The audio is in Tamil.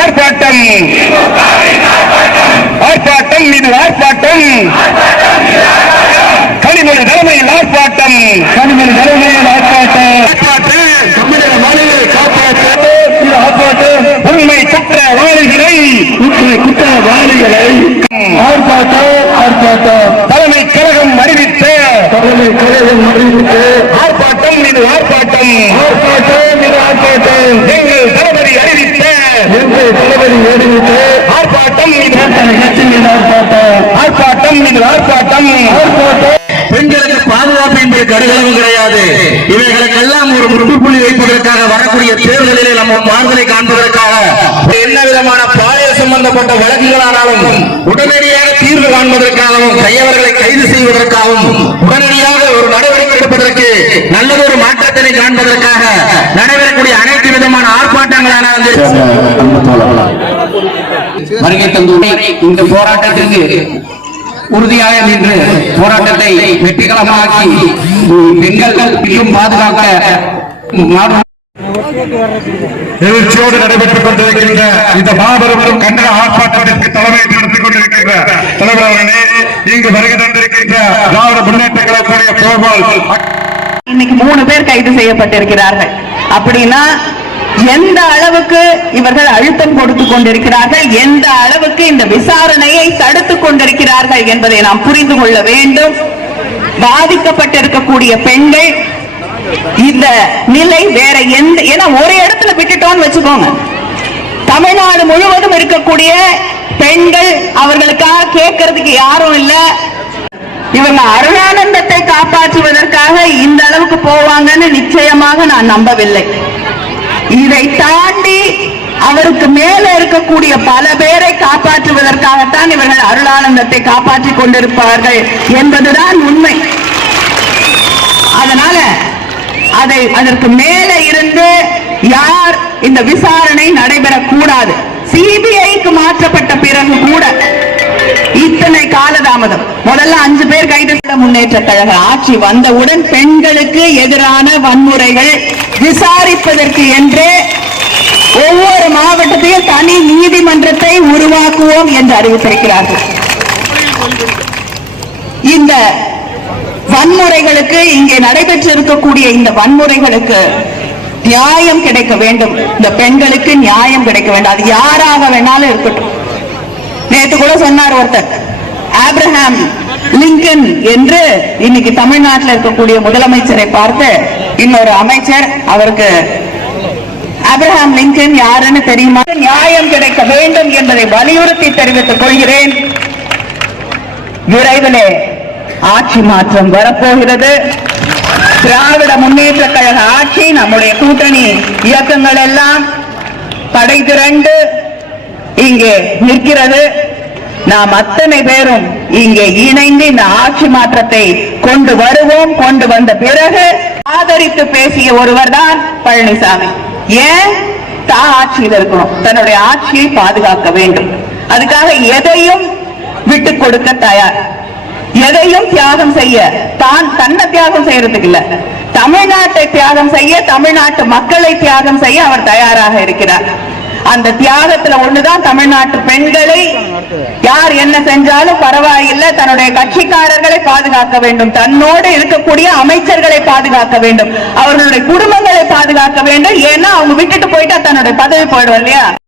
ஆர்ப்பாட்டம், ஆர்ப்பாட்டம் மீது ஆர்ப்பாட்டம், கனிமொழி தலைமையில் ஆர்ப்பாட்டம், கனிமொழி தலைமையில் ஆர்ப்பாட்டம், தமிழக மொழியை காப்பாற்ற உண்மை குற்றவாளிகளை ஆர்ப்பாட்டம், ஆர்ப்பாட்டம் தலைமை கழகம் அறிவித்த ஆர்ப்பாட்டம் மீது ஆர்ப்பாட்டம், ஆர்ப்பாட்டம் மீது ஆர்ப்பாட்டம் எங்கள் தளபதி அறிவித்த ஆர்ப்பாட்டம் மீது ஆர்ப்பாட்டம், ஆர்ப்பாட்டம் மீது ஆர்ப்பாட்டம், ஆர்ப்பாட்டம். பெண்களுக்கு பாதுகாப்பு என்பது கருகலவும் கிடையாது. இவைகளுக்கெல்லாம் ஒரு முற்றுப்புள்ளி வைப்பதற்காக வரக்கூடிய தேர்தலிலே நம்ம மாறுதலை காண்பதற்காக என்ன விதமான பாலியல் சம்பந்தப்பட்ட வழக்குகளானாலும் உடனடியாக தீர்வு காண்பதற்காகவும் கையவர்களை கைது செய்வதற்காகவும் உடனடியாக ஒரு நடவடிக்கை எடுப்பதற்கு நல்லதொரு மாற்றத்தினை காண்பதற்காக நடைபெறக்கூடிய அனைத்து விதமான ஆர்ப்பாட்டங்களான வருகை தந்துள்ள இந்த போராட்டத்திற்கு உறுதியாக நின்று போராட்டத்தை வெற்றிகரமாக்கி பெண்கள் இன்னும் பாதுகாக்க எழுச்சியோடு நடைபெற்றுக் கொண்டிருக்கின்ற இந்த மாபெரும் கண்டன ஆர்ப்பாட்டத்திற்கு தலைமை நடத்திக் கொண்டிருக்கின்ற தலைவர் அவர்களே, இங்கு வருகை தந்திருக்கின்ற திராவிட முன்னேற்ற கழகத்துடைய போர்வால் இன்னைக்கு 3 பேர் கைது செய்யப்பட்டிருக்கிறார்கள். அப்படின்னா எந்த அளவுக்கு இவர்கள் அழுத்தம் கொடுத்துக் கொண்டிருக்கிறார்கள், எந்த அளவுக்கு இந்த விசாரணையை தடுத்துக் கொண்டிருக்கிறார்கள் என்பதை நாம் புரிந்து கொள்ள வேண்டும். பாதிக்கப்பட்டிருக்கக்கூடிய பெண்கள் இந்த நிலை வேற எந்த, ஏன்னா ஒரு இடத்துல விட்டுட்டோம்னு வச்சுக்கோங்க, தமிழ்நாடு முழுவதும் இருக்கக்கூடிய பெண்கள் அவர்களுக்காக கேட்கறதுக்கு யாரும் இல்ல. இவங்க அருளானந்தத்தை காப்பாற்றுவதற்காக இந்த அளவுக்கு போவாங்கன்னு நிச்சயமாக நான் நம்பவில்லை. இதை தாண்டி அவருக்கு மேல இருக்கக்கூடிய பல பேரை காப்பாற்றுவதற்காகத்தான் இவர்கள் அருளானந்தத்தை காப்பாற்றிக் கொண்டிருப்பார்கள் என்பதுதான் உண்மை. அதனால அதற்கு மேல இருந்து யார் இந்த விசாரணை நடைபெறக்கூடாது. சிபிஐக்கு மாற்றப்பட்ட பிறகு கூட இத்தனை காலதாமதம். முதல்ல 5 பேர் கைது. முன்னேற்ற கழக ஆட்சி வந்தவுடன் பெண்களுக்கு எதிரான வன்முறைகள் விசாரிப்பதற்கு என்று ஒவ்வொரு மாவட்டத்தையும் தனி நீதிமன்றத்தை உருவாக்குவோம் என்று அறிவித்திருக்கிறார்கள். இந்த வன்முறைகளுக்கு, இங்கே நடைபெற்றிருக்கக்கூடிய இந்த வன்முறைகளுக்கு நியாயம் கிடைக்க வேண்டும். இந்த பெண்களுக்கு நியாயம் கிடைக்க வேண்டும். அது யாராக வேணாலும் இருக்கட்டும். நேற்று கூட சொன்னார் ஒருத்தர், ஆப்ரஹாம் லிங்கன் என்று. இன்னைக்கு தமிழ்நாட்டில் இருக்கக்கூடிய முதலமைச்சரை பார்த்து இன்னொரு அமைச்சர், அவருக்கு ஆப்ரஹாம் லிங்கன் யாருன்னு தெரியுமா? நியாயம் கிடைக்க வேண்டும் என்பதை வலியுறுத்தி தெரிவித்துக் கொள்கிறேன். விரைவிலே ஆட்சி மாற்றம் வரப்போகிறது. திராவிட முன்னேற்ற கழக ஆட்சி, நம்முடைய கூட்டணி இயக்கங்கள் எல்லாம் படை திரண்டு இங்கே நிற்கிறது. நாம் அத்தனை பேரும் இங்கே இணைந்து இந்த ஆட்சி மாற்றத்தை கொண்டு வருவோம். கொண்டு வந்த பிறகு ஆதரித்து பேசிய ஒருவர் தான் பழனிசாமி. ஏன்? தான் ஆட்சியில் இருக்கணும், தன்னுடைய ஆட்சியை பாதுகாக்க வேண்டும். அதுக்காக எதையும் விட்டுக் கொடுக்க தயார், எதையும் தியாகம் செய்ய, தன்னை தியாகம் செய்யறதுக்கு இல்ல, தமிழ்நாட்டை தியாகம் செய்ய, தமிழ்நாட்டு மக்களை தியாகம் செய்ய அவர் தயாராக இருக்கிறார். அந்த தியாகத்துல ஒண்ணுதான் தமிழ்நாட்டு பெண்களை யார் என்ன செஞ்சாலும் பரவாயில்லை, தன்னுடைய கட்சிக்காரர்களை பாதுகாக்க வேண்டும், தன்னோடு இருக்கக்கூடிய அமைச்சர்களை பாதுகாக்க வேண்டும், அவர்களுடைய குடும்பங்களை பாதுகாக்க வேண்டும். ஏன்னா அவங்க விட்டுட்டு போயிட்டா தன்னுடைய பதவி போயிடும் இல்லையா?